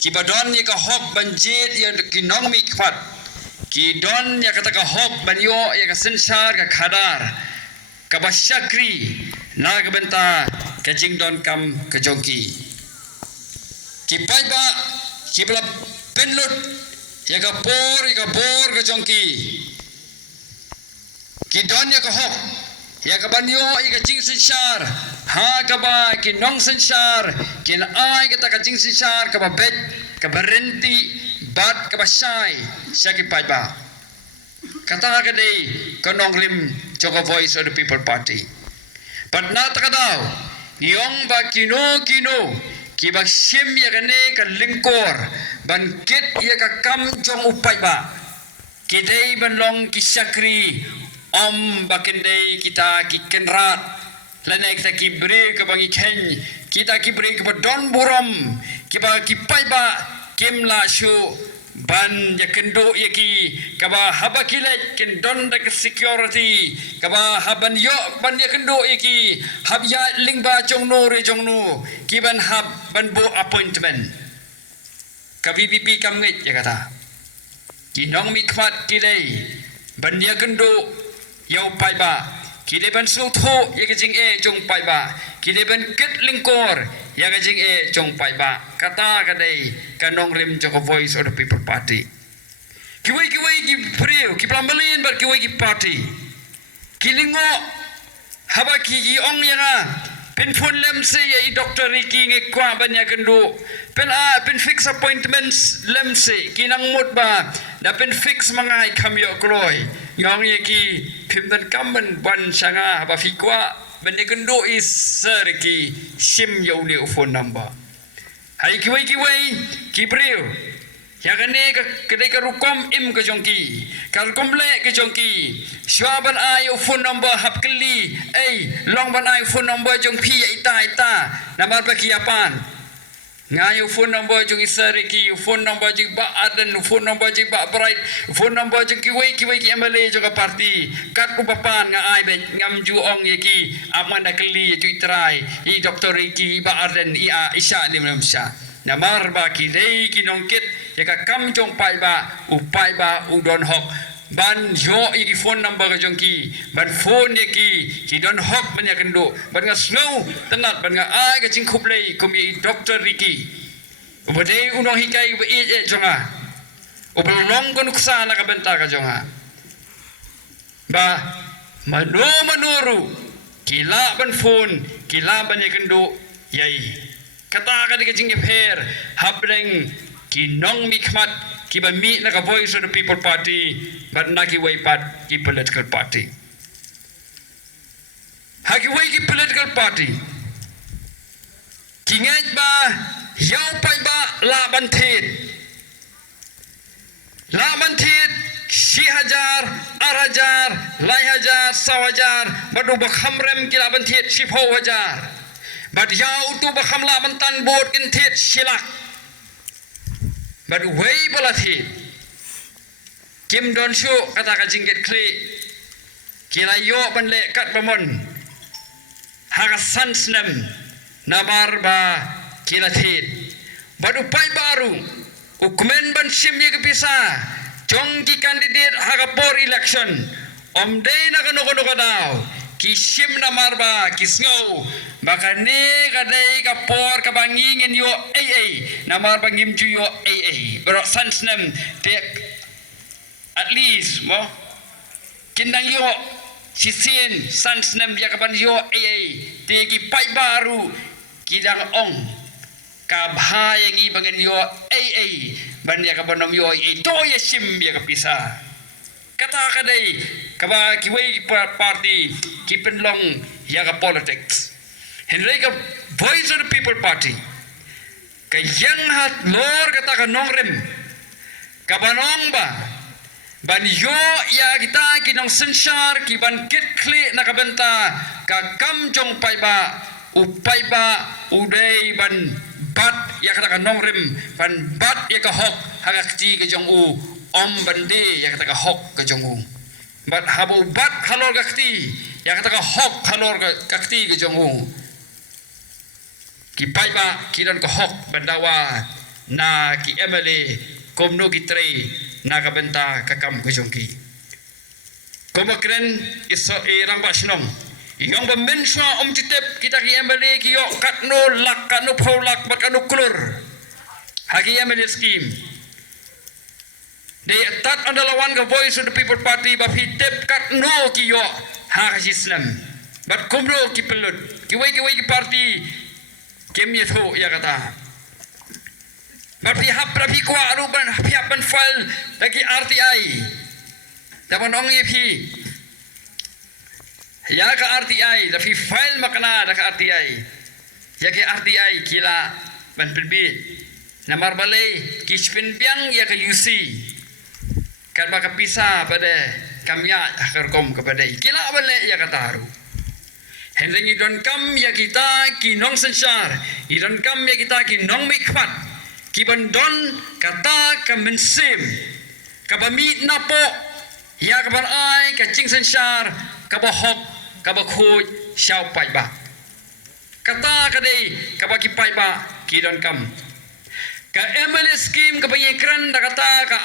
ki badon ya ka hok banjit ya ki nong mi khat ki don ya kata ka hok ban yo ya ka sensar ka khadar ka basyakri na ka benta ka jingdon kam ka jongki ki pai ba ki bla penlut ya ka bor ka jongki ki don ya ka hok ya ka ban yo ya ka jing sensar ha ka ba ki nong sensar ki na ai ka ta ka jing sensar ka ba bet ka berhenti bat ka ba sai syaki pai ba kata ka dei ka nong lim Joko Voice of the People Party but na ta ka daw yong ba kino ki ba sim ya ka ne ka lingkor ban kit ya ka kam jong upai ba ki dei ban long ki syakri om ba ken dei kita ki kenrat lana kita ki bre ka bangi ken kita ki bre ka don buram ki ba ki pai ba kim la shu ban ya kendo ya ki ka ba haba kilet ken don da security ka ba haban yo ban ya kendo ya ki hab ya ling ba jong no ki ban hab ban bo appointment ka BBP kam ngit ya kata ki nong mi khmat ki dei ban ya kendo yau pai ba ki de ban su tho ya ka jing e jong pai ba ki de ban ket lingkor ya ka jing e jong pai ba kata ka dei ka nong rim Joko Voice of the People Party ki wei ki priu ki plambalin bar ki wei ki party ki lingo haba ki ong yang pen phone lem se ya doctor ki nge kwa ban ya kendo pen fix appointments lem se ki nang mut ba da pen fix mangai kam yo kloi yong ye ki phim dan kamben ban sanga haba fi kwa ban ya kendo is ser ki sim yo ne phone number hai ki wei ki priu ya kane ka kedai ka rukom im ka jongki kal komle ka jongki swaban ai phone number hap kli long ban ai phone number jong phi ya ita namar ba ki apan ngai phone number jong isare ki phone number jing ba adan phone number jing ba bright phone number jing ki wei ki amale jong ka party kat ku papan nga ai be ngam ju ong ye ki amanda kli ju trai I doktor ki ba adan I isha ni memsha namar ba ki dei ki nongkit ya ka kam jong pai ba u don hok ban yo I phone number ka jong ki ban phone ye ki don hok ban ya kendo ban nga slow tenat ban nga ai ka jing khuplei kum I doktor ki ubade uno hikai ba e jonga ublong ko nuksa na ka benta ka jonga ba manuru kila ban phone kila ban ya kendo yai kata ka di ka jing her habreng ki nong mi khmat ki ba mi na ka Voice of the People Party but na ki wei pat ki political party ha ki wei ki political party ki ngai ba yau pai ba la ban thet 6,000 8,000 2,000 3,000 badu ba khamrem ki la ban thet 10,000 bad yau tu ba khamla man tan bot kin thet silak bad wei balathi kim don shu kata ka jingget kli kila yo ban le kat bamon haga sansnem namar ba kila thet badu pai baru ukmen ban sim ye kepisa jongki candidate haga por election omdei na kano daw kisim namar ba kisngau bakane kadai ka por ka bangingen yo namar bangim ju yo bro sansnem te at least mo kindang yo sisin sansnem ya kapan yo te ki pai baru kidang ong kabha yang I bangen yo ban ya kapanom yo to ya sim ya kapisa kata kadai kaba kiwei party kipenlong ya ka politics henry ka Voice of the People Party kayang hat lor kata ka nongrem kabanong ba ban yo ya kita kinong sensar ki ban kit kli nakabenta ka kamjong pai ba upai ba udai ban bat ya kata ka nongrem ban bat ya ka hok hagakti ka jong om bande ya kata ka hok ka jong bat habu bat halor gakti ya kata ka hok halor gakti ka jong ki pai ba kidan ka hok bandawa na ki MLA komno ki tre na kabenta kakam kujongki komakren iso irang basnong yang bemenswa titip kita ki MLA ki yo katno lak katno paulak bakano klur hagi MLA scheme they tat adalah one the voice of the people party but tip katno ki yo ha Islam but komno ki pelut ki wai ki party kemia tho ya kata Berarti rapi kuat ruban pihak file lagi RTI. Dapat ong ipi. Ya ke RTI, tapi file makna ke RTI. Ya ke RTI kila ban perbit. Namar balai kispin biang ya ke UC. Kan baka pisah pada kamya kerkom kepada kila balai ya kata haru. Henry idon kam ya kita kinong sensar. Idon kam ya kita kinong mikmat. Kiban don kata ka mensim ka bamit na po ya ka ay ka ching sensyar ka bahok ka bakhuj xiao pai ba kata ka dei ka baki pai ba kidon kam ka MLA scheme ka bayekran da kata ka